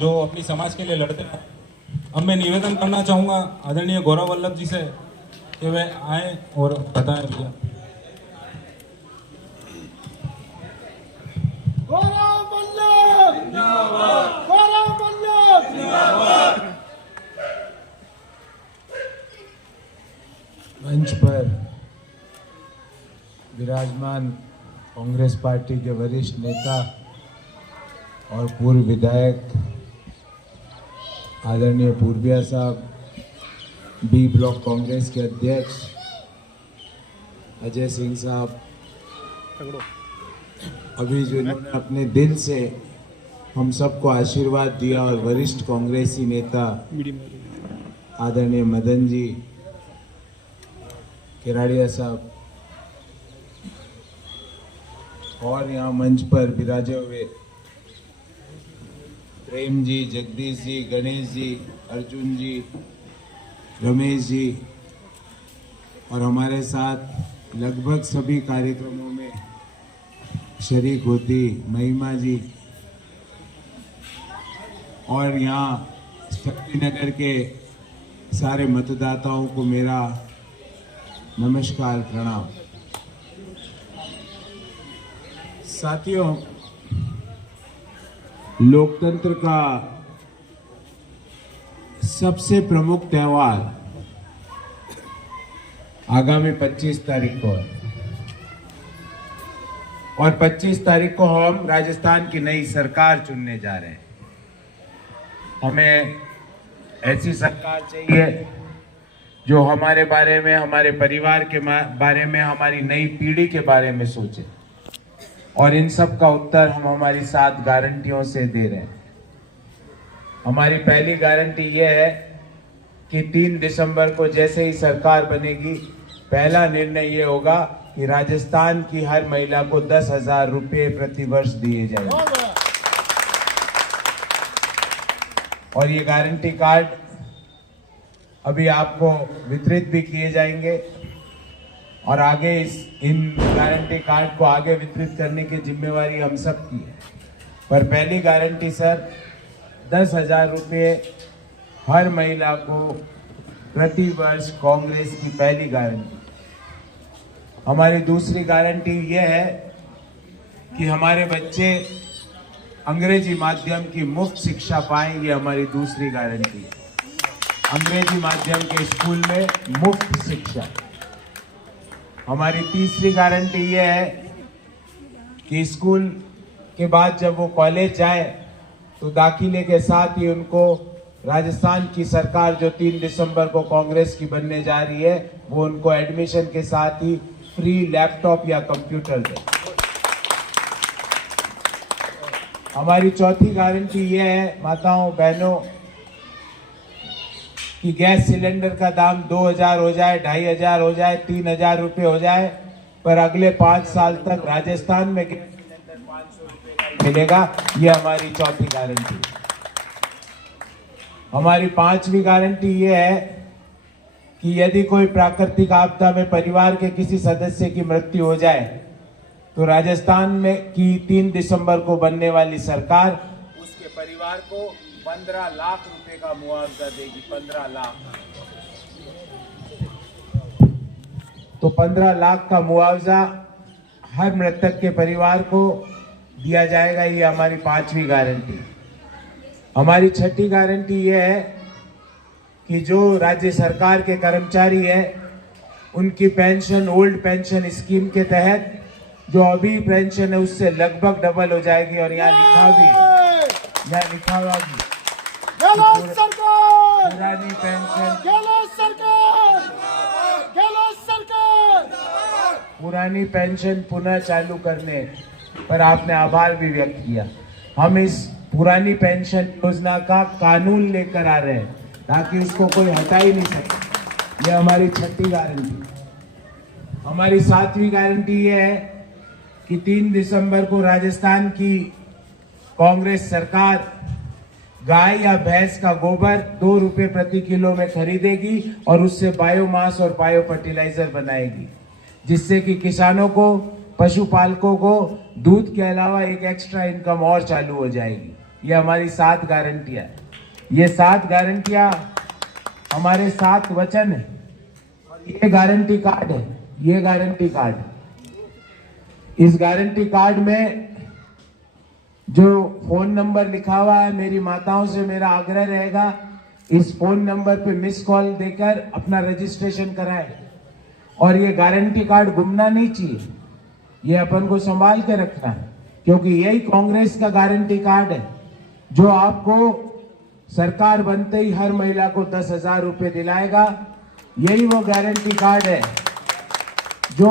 जो अपनी समाज के लिए लड़ते हैं। अब मैं निवेदन करना चाहूँगा आदरणीय गौरव वल्लभ जी से कि वे आए और बताएं भैया। गौरव वल्लभ जिंदाबाद, गौरव वल्लभ जिंदाबाद। मंच पर विराजमान कांग्रेस पार्टी के वरिष्ठ नेता और पूर्व विधायक आदरणीय पूर्विया साहब, बी ब्लॉक कांग्रेस के अध्यक्ष अजय सिंह साहब, अभी जो इन्होंने अपने दिल से हम सबको आशीर्वाद दिया, और वरिष्ठ कांग्रेसी नेता आदरणीय मदन जी केराड़िया साहब, और यहाँ मंच पर विराजे हुए प्रेम जी, जगदीश जी, गणेश जी, अर्जुन जी, रमेश जी, और हमारे साथ लगभग सभी कार्यक्रमों में शरीक होती महिमा जी, और यहाँ शक्तिनगर के सारे मतदाताओं को मेरा नमस्कार, प्रणाम। साथियों, लोकतंत्र का सबसे प्रमुख त्योहार आगामी 25 तारीख को है, और 25 तारीख को हम राजस्थान की नई सरकार चुनने जा रहे हैं। हमें ऐसी सरकार चाहिए जो हमारे बारे में, हमारे परिवार के बारे में, हमारी नई पीढ़ी के बारे में सोचे, और इन सब का उत्तर हम हमारी 7 गारंटियों से दे रहे हैं। हमारी पहली गारंटी ये है कि 3 दिसंबर को जैसे ही सरकार बनेगी, पहला निर्णय ये होगा कि राजस्थान की हर महिला को 10,000 रुपये प्रति वर्ष दिए जाएंगे, और ये गारंटी कार्ड अभी आपको वितरित भी किए जाएंगे, और आगे इन गारंटी कार्ड को आगे वितरित करने की जिम्मेवारी हम सब की है। पर पहली गारंटी सर, 10,000 रुपये हर महिला को प्रति वर्ष, कांग्रेस की पहली गारंटी। हमारी दूसरी गारंटी ये है कि हमारे बच्चे अंग्रेजी माध्यम की मुफ्त शिक्षा पाएं, ये हमारी दूसरी गारंटी है। अंग्रेजी माध्यम के स्कूल में मुफ्त शिक्षा। हमारी तीसरी गारंटी ये है कि स्कूल के बाद जब वो कॉलेज जाए तो दाखिले के साथ ही उनको राजस्थान की सरकार जो 3 दिसंबर को कांग्रेस की बनने जा रही है, वो उनको एडमिशन के साथ ही फ्री लैपटॉप या कंप्यूटर दे। हमारी चौथी गारंटी ये है माताओं बहनों कि गैस सिलेंडर का दाम 2,000 हो जाए, 2,500 हो जाए, 3,000 रुपये हो जाए, पर अगले 5 साल तक राजस्थान में गैस सिलेंडर 500 रुपये का मिलेगा। ये हमारी चौथी गारंटी है। हमारी 5वीं गारंटी ये है कि यदि कोई प्राकृतिक आपदा में परिवार के किसी सदस्य की मृत्यु हो जाए तो राजस्थान में की 3 दिसंबर को बनने वाली सरकार उसके परिवार को 15 लाख रुपए का मुआवजा देगी। 15 लाख, तो 15 लाख का मुआवजा हर मृतक के परिवार को दिया जाएगा। ये हमारी 5वीं गारंटी। हमारी 6ठी गारंटी ये है कि जो राज्य सरकार के कर्मचारी हैं उनकी पेंशन ओल्ड पेंशन स्कीम के तहत जो अभी पेंशन है उससे लगभग डबल हो जाएगी, और यहाँ लिखा भी, यहाँ लिखा हुआ भी पुरानी पुरानी पेंशन पुनः चालू करने पर आपने आभार भी व्यक्त किया। हम इस पुरानी पेंशन योजना का कानून लेकर आ रहे हैं ताकि इसको कोई हटा ही नहीं सके। ये हमारी 6ठी गारंटी। हमारी 7वीं गारंटी ये है कि 3 दिसंबर को राजस्थान की कांग्रेस सरकार गाय या भैंस का गोबर 2 रुपये प्रति किलो में खरीदेगी और उससे बायोमास और बायो फर्टिलाइजर बनाएगी, जिससे कि किसानों को, पशुपालकों को दूध के अलावा एक एक्स्ट्रा इनकम और चालू हो जाएगी। ये हमारी 7 गारंटियां है। ये 7 गारंटियां हमारे 7 वचन है। और ये गारंटी कार्ड है, ये गारंटी कार्ड। इस गारंटी कार्ड में जो फोन नंबर लिखा हुआ है, मेरी माताओं से मेरा आग्रह रहेगा, इस फोन नंबर पे मिस कॉल देकर अपना रजिस्ट्रेशन कराएं। और ये गारंटी कार्ड गुमना नहीं चाहिए, ये अपन को संभाल के रखना है, क्योंकि यही कांग्रेस का गारंटी कार्ड है जो आपको सरकार बनते ही हर महिला को 10,000 रुपए दिलाएगा। यही वो गारंटी कार्ड है जो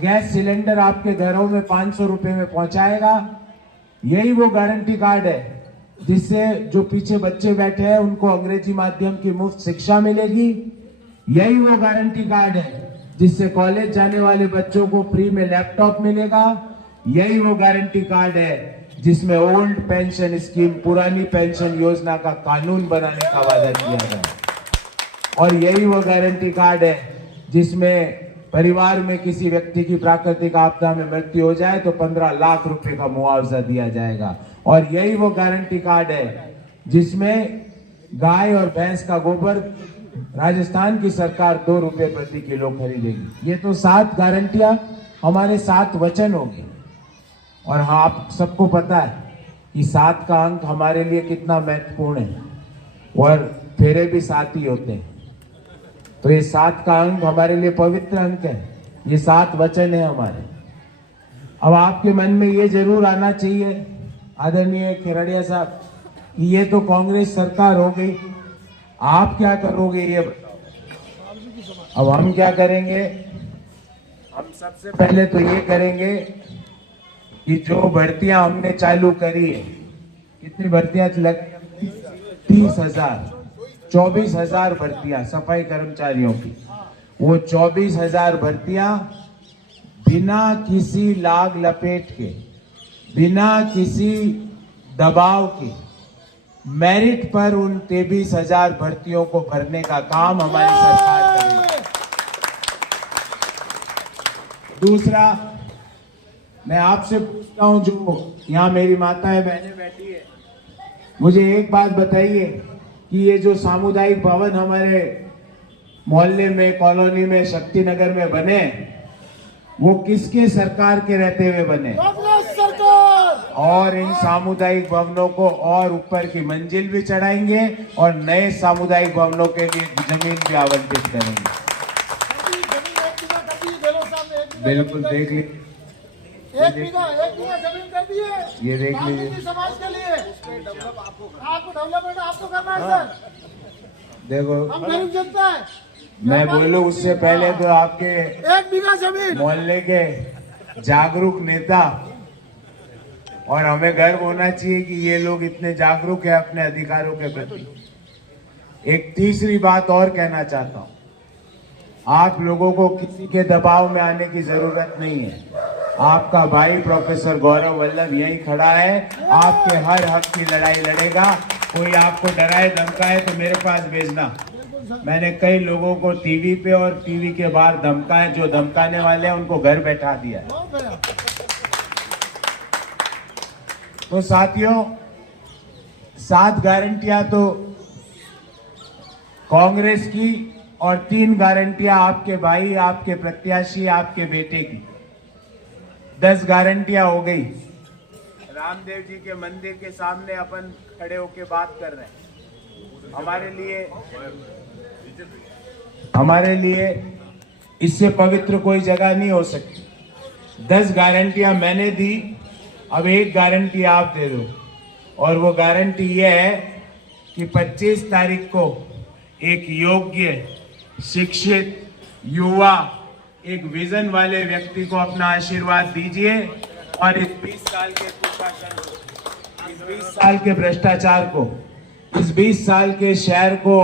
गैस सिलेंडर आपके घरों में 500 रुपए में पहुंचाएगा। यही वो गारंटी कार्ड है जिससे जो पीछे बच्चे बैठे हैं उनको अंग्रेजी माध्यम की मुफ्त शिक्षा मिलेगी। यही वो गारंटी कार्ड है जिससे कॉलेज जाने वाले बच्चों को फ्री में लैपटॉप मिलेगा। यही वो गारंटी कार्ड है जिसमें ओल्ड पेंशन स्कीम, पुरानी पेंशन योजना का कानून बनाने का वादा किया गया। और यही वो गारंटी कार्ड है जिसमें परिवार में किसी व्यक्ति की प्राकृतिक आपदा में मृत्यु हो जाए तो 15 लाख रुपए का मुआवजा दिया जाएगा। और यही वो गारंटी कार्ड है जिसमें गाय और भैंस का गोबर राजस्थान की सरकार 2 रुपए प्रति किलो खरीदेगी। ये तो 7 गारंटियां हमारे 7 वचन होंगे। और हाँ, आप सबको पता है कि 7 का अंक हमारे लिए कितना महत्वपूर्ण है, और फेरे भी 7 ही होते हैं। तो ये 7 का अंक हमारे लिए पवित्र अंक है, ये 7 वचन है हमारे। अब आपके मन में ये जरूर आना चाहिए आदरणीय खेरड़िया साहब कि ये तो कांग्रेस सरकार हो गई, आप क्या करोगे ये बताओ। अब हम क्या करेंगे, हम सबसे पहले तो ये करेंगे कि जो भर्तियां हमने चालू करी है, कितनी भर्तियां लग 30,000, 24,000 भर्तियां सफाई कर्मचारियों की, वो 24,000 भर्तियां बिना किसी लाग लपेट के, बिना किसी दबाव के, मेरिट पर उन 23,000 भर्तियों को भरने का काम हमारी सरकार करेगी। दूसरा, मैं आपसे पूछता हूं, जो यहाँ मेरी माताएं बहनें बैठी है, मुझे एक बात बताइए कि ये जो सामुदायिक भवन हमारे मोहल्ले में, कॉलोनी में, शक्ति नगर में बने, वो किसके सरकार के रहते हुए बने? कांग्रेस सरकार। और इन सामुदायिक भवनों को और ऊपर की मंजिल भी चढ़ाएंगे और नए सामुदायिक भवनों के लिए जमीन भी आवंटित करेंगे। बिल्कुल, देख लीजिए, एक बीघा जमीन कर दी है, ये देख लीजिए, समाज के लिए आपको डेवलपमेंट आपको करना है सर। देखो, हम गरीब जनता है। मैं बोलूं उससे पहले तो आपके 1 बीघा जमीन, मोहल्ले के जागरूक नेता, और हमें गर्व होना चाहिए कि ये लोग इतने जागरूक है अपने अधिकारों के प्रति। एक तीसरी बात और कहना चाहता हूं, आप लोगों को किसी के दबाव में आने की जरूरत नहीं है। आपका भाई प्रोफेसर गौरव वल्लभ यहीं खड़ा है, आपके हर हक की लड़ाई लड़ेगा। कोई आपको डराए धमकाए तो मेरे पास भेजना। मैंने कई लोगों को टीवी पे और टीवी के बाहर धमकाए, जो धमकाने वाले हैं उनको घर बैठा दिया। तो साथियों, 7 गारंटियां तो कांग्रेस की और 3 गारंटियां आपके भाई, आपके प्रत्याशी, आपके बेटे की। 10 गारंटियां हो गई। रामदेव जी के मंदिर के सामने अपन खड़े होके बात कर रहे हैं। हमारे लिए इससे पवित्र कोई जगह नहीं हो सकती। 10 गारंटियां मैंने दी, अब एक गारंटी आप दे दो, और वो गारंटी ये है कि 25 तारीख को एक योग्य, शिक्षित युवा, एक विजन वाले व्यक्ति को अपना आशीर्वाद दीजिए और इस 20 साल के कुशासन को, इस 20 साल के भ्रष्टाचार को, इस 20 साल के शहर को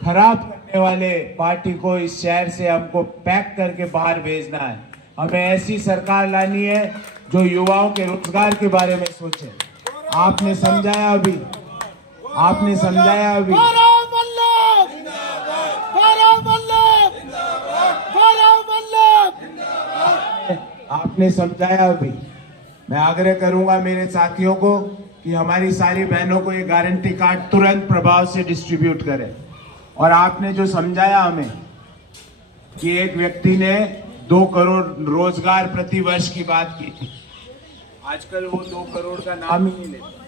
खराब करने वाले पार्टी को इस शहर से हमको पैक करके बाहर भेजना है। हमें ऐसी सरकार लानी है जो युवाओं के रोजगार के बारे में सोचे। आपने समझाया अभी, आपने समझाया अभी, आपने समझाया अभी। मैं आग्रह करूंगा मेरे साथियों को कि हमारी सारी बहनों को ये गारंटी कार्ड तुरंत प्रभाव से डिस्ट्रीब्यूट करें। और आपने जो समझाया हमें कि एक व्यक्ति ने 2 करोड़ रोजगार प्रति वर्ष की बात की थी, आजकल वो 2 करोड़ का नाम ही नहीं लेते।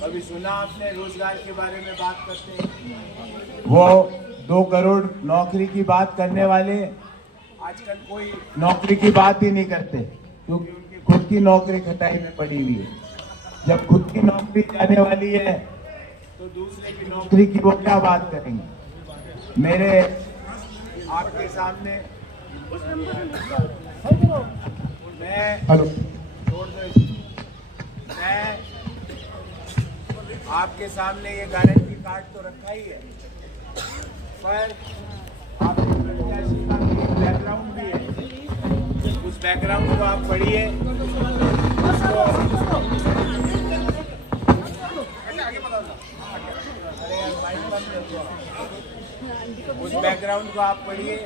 कभी सुना आपने रोजगार के बारे में बात करते हैं? वो 2 करोड़ नौकरी की बात करने वाले आजकल कोई नौकरी की बात ही नहीं करते, क्योंकि उनकी खुद की नौकरी खटाई में पड़ी हुई है। जब खुद की नौकरी जाने वाली है तो दूसरे की नौकरी की वो क्या बात करेंगे। मेरे आपके सामने मैं आपके सामने ये गारंटी कार्ड तो रखा ही है, पर आपके प्रत्याशी का एक बैकग्राउंड भी है। उस बैकग्राउंड को आप पढ़िए, उस बैकग्राउंड को आप पढ़िए,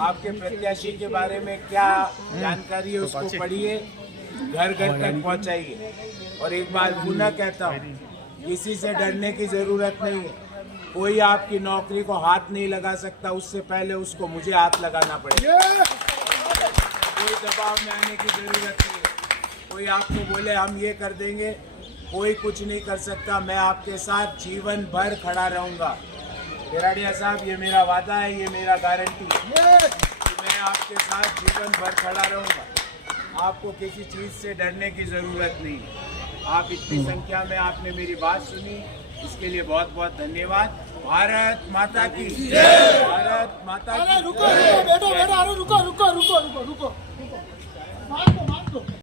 आपके प्रत्याशी के बारे में क्या जानकारी है उसको पढ़िए, घर घर तक पहुंचाइए। और एक बार पुनः कहता हूँ, किसी से डरने की जरूरत नहीं है। कोई आपकी नौकरी को हाथ नहीं लगा सकता, उससे पहले उसको मुझे हाथ लगाना पड़ेगा। कोई दबाव में आने की जरूरत नहीं है। कोई आपको बोले हम ये कर देंगे, कोई कुछ नहीं कर सकता। मैं आपके साथ जीवन भर खड़ा रहूंगा। बेराडिया साहब, ये मेरा वादा है, ये मेरा गारंटी है कि मैं आपके साथ जीवन भर खड़ा रहूंगा। आपको किसी चीज से डरने की जरूरत नहीं है। आप इतनी संख्या में आपने मेरी बात सुनी, इसके लिए बहुत बहुत धन्यवाद। भारत माता की जय। भारत माता की रुको रुको बेटा बेटा, अरे रुको रुको रुको रुको रुको रुको, मार दो।